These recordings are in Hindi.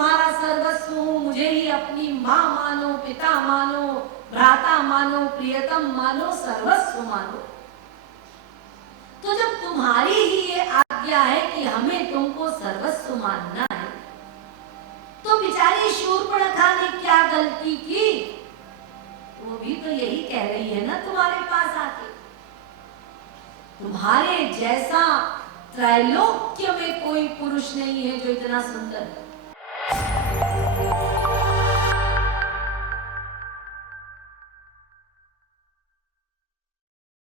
तुम्हारा सर्वस्व हूं, मुझे ही अपनी माँ मानो, पिता मानो, भ्राता मानो, प्रियतम मानो, सर्वस्व मानो। तो जब तुम्हारी ही ये आज्ञा है कि हमें तुमको सर्वस्व मानना है, तो बेचारी शूर्पणखा ने क्या गलती की? वो भी तो यही कह रही है ना तुम्हारे पास आके, तुम्हारे जैसा त्रैलोक्य में कोई पुरुष नहीं है जो इतना सुंदर है।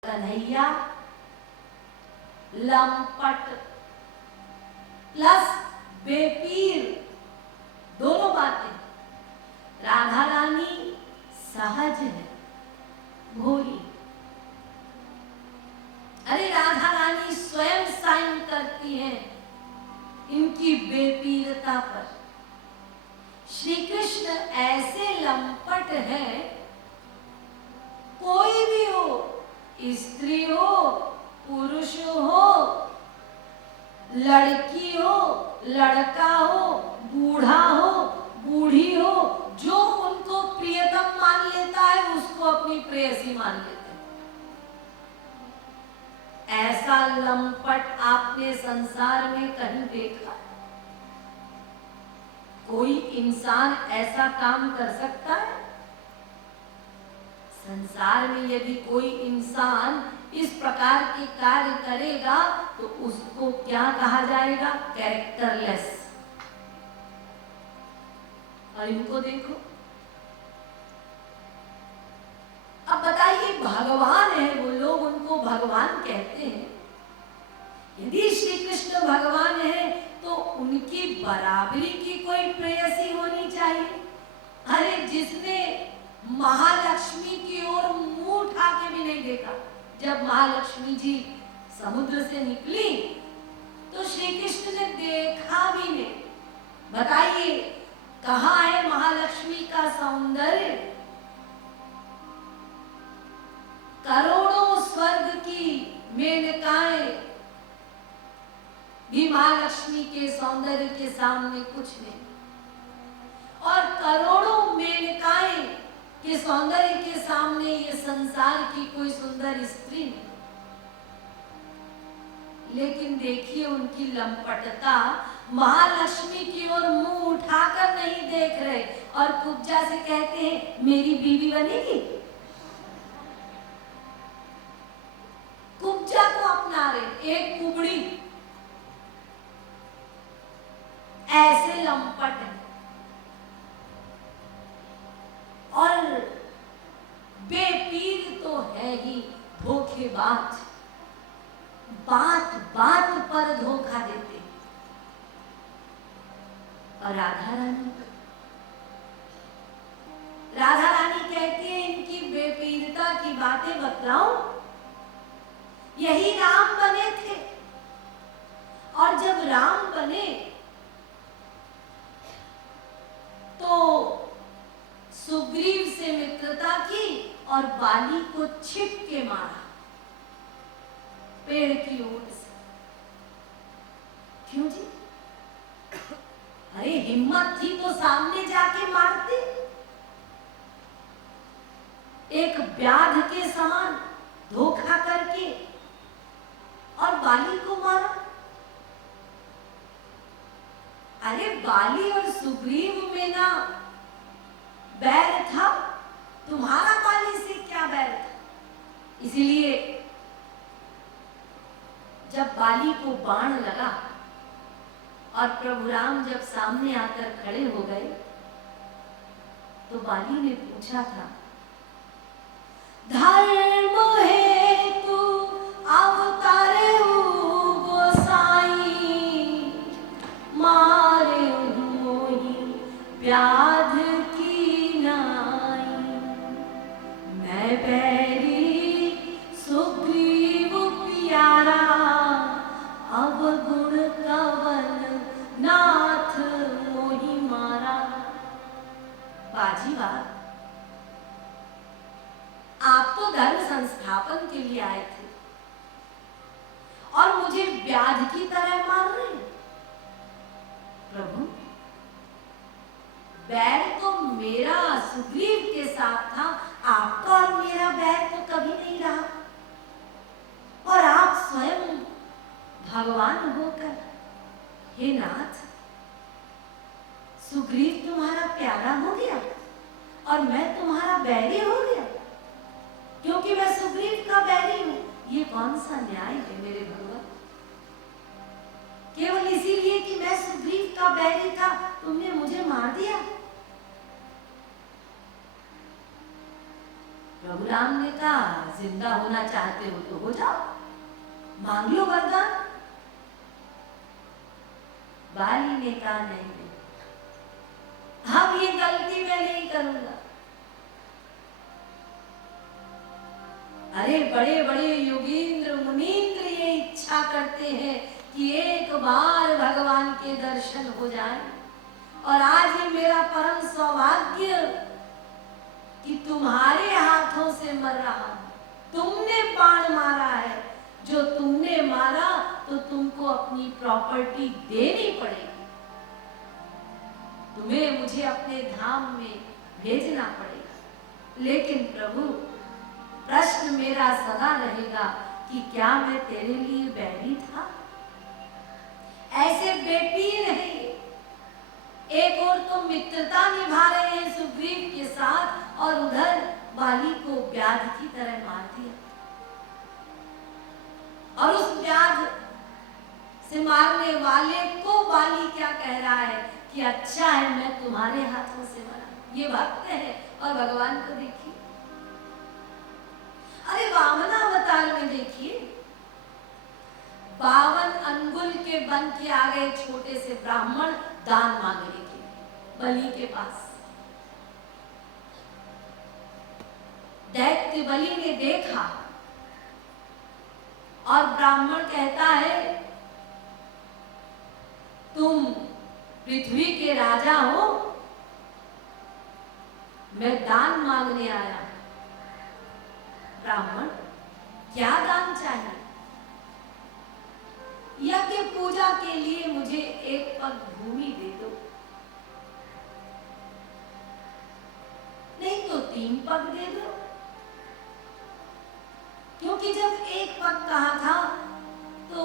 कन्हैया लंपट प्लस बेपीर दोनों बातें। राधा रानी सहज है, भोली। अरे राधा रानी स्वयं साइन करती हैं इनकी बेपीरता पर। श्री कृष्ण ऐसे लंपट हैं, कोई भी हो, स्त्री हो, पुरुष हो, लड़की हो, लड़का हो, बूढ़ा हो, बूढ़ी हो, जो उनको प्रियतम मान लेता है उसको अपनी प्रेयसी मान लेते हैं। ऐसा लंपट आपने संसार में कहीं देखा? कोई इंसान ऐसा काम कर सकता है? संसार में यदि कोई इंसान इस प्रकार के कार्य करेगा तो उसको क्या कहा जाएगा? कैरेक्टरलेस। और इनको देखो, अब बताइए, भगवान है वो, लोग उनको भगवान कहते हैं। यदि श्री कृष्ण भगवान है तो उनकी बराबरी की कोई प्रेयसी होनी चाहिए। अरे जिसने महालक्ष्मी की ओर मुंह उठा के भी नहीं देखा, जब महालक्ष्मी जी समुद्र से निकली तो श्री कृष्ण ने देखा भी नहीं। बताइए कहाँ है महालक्ष्मी का सौंदर्य? करोड़ों स्वर्ग की मेनकाएं भी महालक्ष्मी के सौंदर्य के सामने कुछ नहीं, और करोड़ों मेनकाएं के सौंदर्य के सामने ये संसार की कोई सुंदर स्त्री नहीं। लेकिन देखिए उनकी लंपटता, महालक्ष्मी की ओर मुंह उठाकर नहीं देख रहे और कुब्जा से कहते हैं मेरी बीवी बनेगी। कुब्जा को अपना रहे, एक कुबड़ी। ऐसे लंपट है और बेपीर तो है ही धोखेबाज, बात बात पर धोखा देते। और राधा रानी कहती है इनकी बेपीरता की बातें बतलाऊं? यही राम बने थे, और जब राम बने तो सुग्रीव से मित्रता की और बाली को छिप के मारा पेड़ की ओट से। क्यों जी? अरे हिम्मत थी तो सामने जाके मारते। एक व्याध के समान धोखा करके और बाली को मारा। अरे बाली और सुग्रीव में ना बैर था, तुम्हारा बाली से क्या बैर था? इसीलिए जब बाली को बाण लगा और प्रभु राम जब सामने आकर खड़े हो गए तो बाली ने पूछा था, धर्म हेतु अवतारे गोसाई, मारे मोहि व्याध की नाई। मैं बैरी सुग्रीव प्यारा, अब गुण कवन नाथ मोहि मारा। बाजी बात, आप तो धर्म संस्थापन के लिए आए थे और मुझे व्याध की तरह मार रहे हैं। प्रभु सुग्रीव के साथ था, आपका और मेरा बैर तो कभी नहीं रहा। और आप स्वयं भगवान होकर, हे नाथ, सुग्रीव तुम्हारा प्यारा हो गया और मैं तुम्हारा बैरी हो गया, क्योंकि मैं सुग्रीव का बैरी हूं। ये कौन सा न्याय है मेरे भगवान? केवल इसीलिए कि मैं सुग्रीव का बैरी था, तुमने मुझे मार दिया। प्रभु राम ने कहा, जिंदा होना चाहते हो तो हो जाओ, मांग लो वरदान। बाली ने कहा, नहीं, अब ये गलती मैं नहीं करूंगा। अरे बड़े बड़े योगींद्र मुनींद्र ये इच्छा करते हैं कि एक बार भगवान के दर्शन हो जाए, और आज ये मेरा परम सौभाग्य कि तुम्हारे हाथों से मर रहा हूं। तुमने बाण मारा है, जो तुमने मारा तो तुमको अपनी प्रॉपर्टी देनी पड़ेगी, तुम्हें मुझे अपने धाम में भेजना पड़ेगा। लेकिन प्रभु, प्रश्न मेरा सदा रहेगा कि क्या मैं तेरे लिए बैरी था? ऐसे बेपीर है, एक और तो मित्रता निभा रहे हैं सुग्रीव के साथ, और उधर बाली को व्याध की तरह मार दिया। और उस व्याध से मारने वाले को बाली क्या कह रहा है कि अच्छा है मैं तुम्हारे हाथों से मरा। ये भक्त है, और भगवान को देखिए, अरे वामनावतार में देखिए, 52 अंगुल के बन के आ गए छोटे से ब्राह्मण दान मांगने के लिए बलि के पास। दैत्य बलि ने देखा और ब्राह्मण कहता है, तुम पृथ्वी के राजा हो, मैं दान मांगने आया। ब्राह्मण, क्या दान चाहिए? यज्ञ पूजा के लिए मुझे एक पग भूमि दे दो, नहीं तो 3 पग दे दो। क्योंकि जब एक पग कहा था तो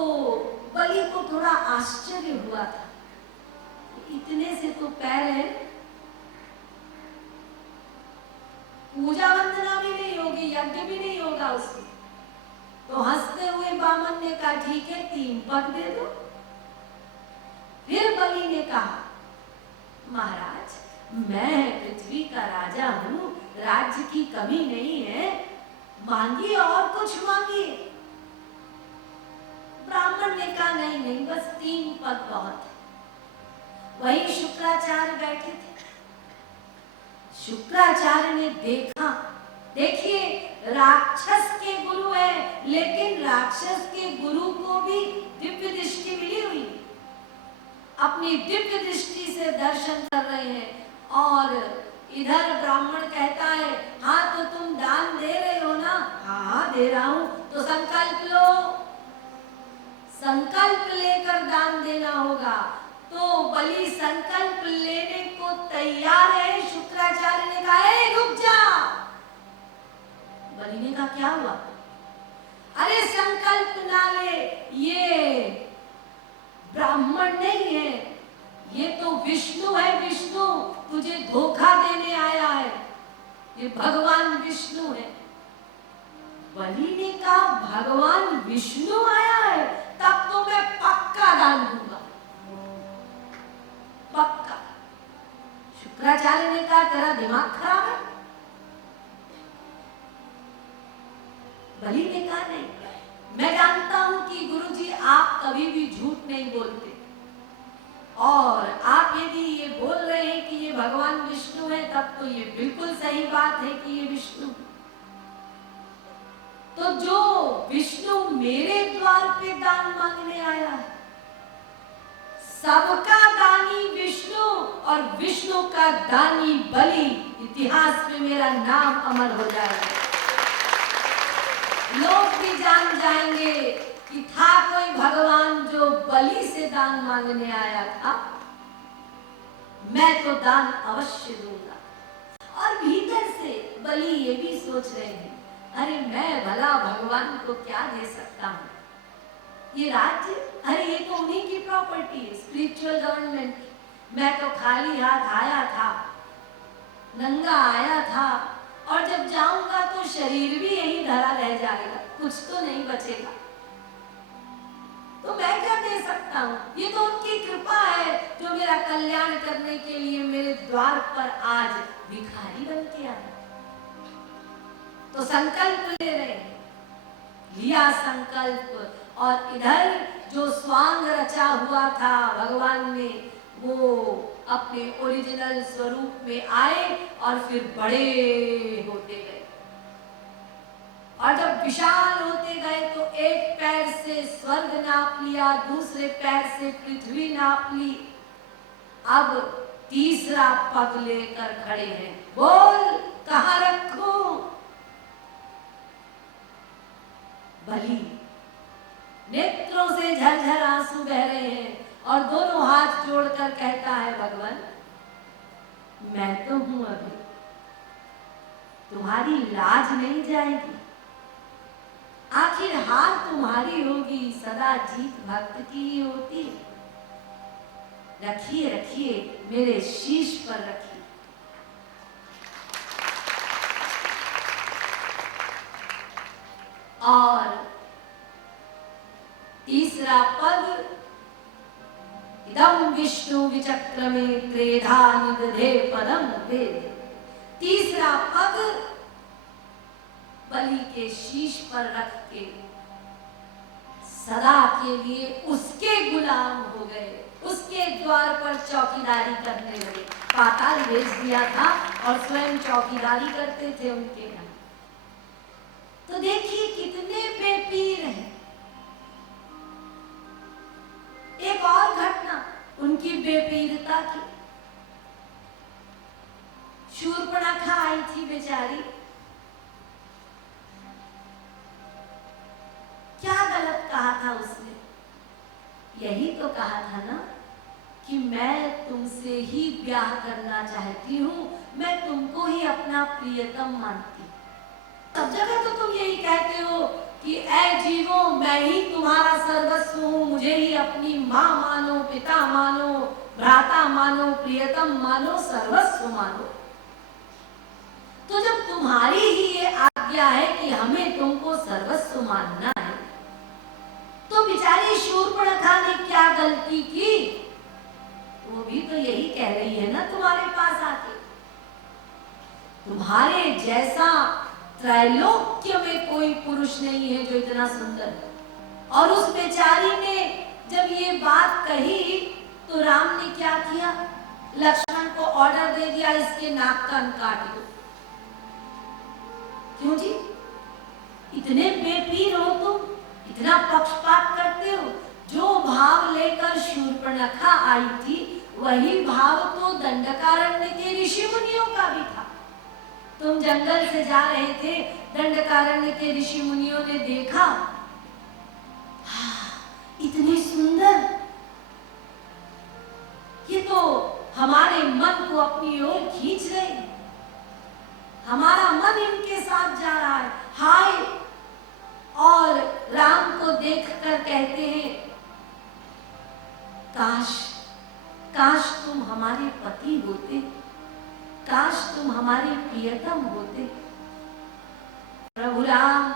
बलि को थोड़ा आश्चर्य हुआ था, इतने से तो पैर है, पूजा वंदना भी नहीं होगी, यज्ञ भी नहीं होगा उसमें। तो हंसते हुए बामन ने कहा, ठीक है 3 पग दे दो। फिर बलि ने कहा, महाराज, मैं पृथ्वी का राजा हूं, राज्य की कमी नहीं है, मांगिए और कुछ मांगिए। ब्राह्मण ने कहा, नहीं नहीं, बस 3 पग बहुत है। वही शुक्राचार्य बैठे थे। शुक्राचार्य ने देखा, देखिए राक्षस के गुरु है, लेकिन राक्षस के गुरु को भी दिव्य दृष्टि मिली हुई, अपनी दिव्य दृष्टि से दर्शन कर रहे हैं। और इधर ब्राह्मण कहता है, हाँ तो तुम दान दे रहे हो ना? हाँ दे रहा हूं। तो संकल्प लो, संकल्प लेकर दान देना होगा। तो बलि संकल्प लेने को तैयार है। शुक्राचार्य ने कहा, रुक जा। बलि ने कहा, क्या हुआ? अरे संकल्प ना ले, ये ब्राह्मण नहीं है, ये तो विष्णु है। विष्णु तुझे धोखा देने आया है, ये भगवान विष्णु है। बलि ने कहा, भगवान विष्णु आया है, तब तो मैं पक्का दान दूंगा, पक्का। शुक्राचार्य ने कहा, तेरा दिमाग खराब है? बलि ने कहा, नहीं, मैं जानता हूं कि गुरुजी आप कभी भी झूठ नहीं बोलते, और आप यदि ये बोल रहे हैं कि ये भगवान विष्णु है, तब तो ये बिल्कुल सही बात है कि ये विष्णु। तो जो विष्णु मेरे द्वार पे दान मांगने आया है, सबका दानी विष्णु और विष्णु का दानी बलि, इतिहास में मेरा नाम अमर हो जाएगा। लोग भी जान जाएंगे कि था कोई भगवान जो बलि से दान मांगने आया था। मैं तो दान अवश्य दूंगा। और भीतर से बलि ये भी सोच रहे हैं, अरे मैं भला भगवान को क्या दे सकता हूँ, ये राज्य, अरे ये तो उन्हीं की प्रॉपर्टी है, स्पिरिचुअल गवर्नमेंट। मैं तो खाली हाथ आया था, नंगा आया था, और जब जाऊंगा तो शरीर भी यहीं धरा रह जाएगा, कुछ तो नहीं बचेगा, तो मैं क्या दे सकता हूँ। ये तो उनकी कृपा है जो मेरा कल्याण करने के लिए मेरे द्वार पर आज भिखारी बन के आया। तो संकल्प ले रहे, लिया संकल्प, और इधर जो स्वांग रचा हुआ था भगवान ने, वो अपने ओरिजिनल स्वरूप में आए और फिर बड़े होते गए, और जब विशाल होते गए तो एक पैर से स्वर्ग नाप लिया, दूसरे पैर से पृथ्वी नाप ली, अब तीसरा पग लेकर खड़े हैं। बोल कहां रखूं? बलि नेत्रों से झरझर आंसू बह रहे हैं और दोनों हाथ जोड़कर कहता है, भगवान मैं तो हूं, अभी तुम्हारी लाज नहीं जाएगी, आखिर हार तुम्हारी होगी, सदा जीत भक्त की ही होती है। रखिए रखिए मेरे शीश पर रखिए। और तीसरा पद, इदं विष्णु विचक्रमे त्रेधा निदधे पदम वेद। तीसरा पग बलि के शीश पर रख के सदा के लिए उसके गुलाम हो गए, उसके द्वार पर चौकीदारी करने लगे। पाताल भेज दिया था और स्वयं चौकीदारी करते थे उनके यहाँ। तो देखिए कितने बेपीर हैं। एक और घटना उनकी बेपीरता की, शूर्पणखा आई थी बेचारी, क्या गलत कहा था उसने? यही तो कहा था ना कि मैं तुमसे ही ब्याह करना चाहती हूँ, मैं तुमको ही अपना प्रियतम मानती हूँ। सब जगह तो तुम यही कहते हो कि ऐ जीवो मैं ही तुम्हारा सर्वस्व हूँ, मुझे ही अपनी माँ मानो, पिता मानो, भ्राता मानो, प्रियतम मानो, सर्वस्व मानो। तो जब तुम्हारी ही ये आज्ञा है कि हमें तुमको सर्वस्व मानना है, तो बेचारी शूर्पणखा ने क्या गलती की? वो भी तो यही कह रही है ना तुम्हारे पास आके, तुम्हारे जैसा त्रैलोक्य में कोई पुरुष नहीं है जो इतना सुंदर है। और उस बेचारी ने जब ये बात कही तो राम ने क्या किया? लक्ष्मण को ऑर्डर दे दिया, इसके नाक कान काट दो। क्यों जी? इतने बेपीर हो तुम, इतना पक्षपात करते हो। जो भाव लेकर शूर्पणखा आई थी वही भाव तो दंडकारण्य के ऋषि मुनियों का भी था। तुम जंगल से जा रहे थे, दंडकारण्य के ऋषि मुनियों ने देखा, इतनी सुंदर, ये तो हमारे मन को अपनी ओर खींच रहे, हमारा मन इनके साथ जा रहा है, हाय। और राम को देखकर कहते हैं, काश काश तुम हमारे पति होते, काश तुम हमारे प्रियतम होते। प्रभु राम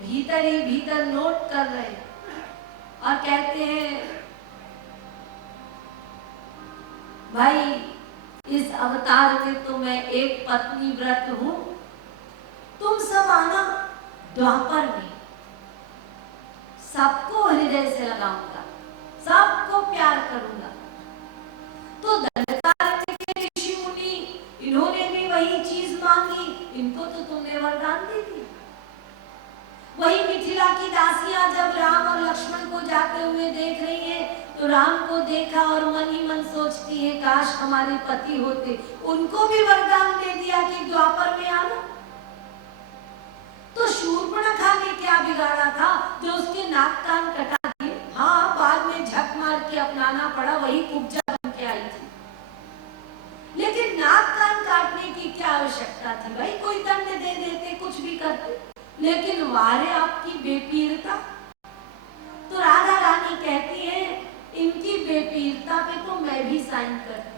भीतर ही भीतर नोट कर रहे और कहते हैं, भाई इस अवतार में तो मैं एक पत्नी व्रत हूं, तुम सब आना द्वापर में, सबको हृदय से लगाऊंगा, सबको प्यार करूंगा। तो दंडकारण्य के ऋषि मुनि इन्होंने भी वही चीज मांगी, इनको तो तुमने वरदान दे दिया। वही मिथिला की दासियां जब राम और लक्ष्मण को जाते हुए देख रही हैं, तो राम को देखा और मन ही मन सोचती है, काश हमारे पति होते, उनको भी वरदान दे दिया कि द्वापर में आना। तो शूर्पणखा ने क्या बिगाड़ा था जो उसके नाक कान कटा दिए? हाँ, बाद में झक मार के अपनाना पड़ा, वही कुब्जा बन के आई थी, लेकिन नाक कान आवश्यकता थी भाई, कोई दंड दे देते, कुछ भी करते, लेकिन वारे आपकी बेपीरता। तो राधा रानी कहती है इनकी बेपीरता पे तो मैं भी साइन करती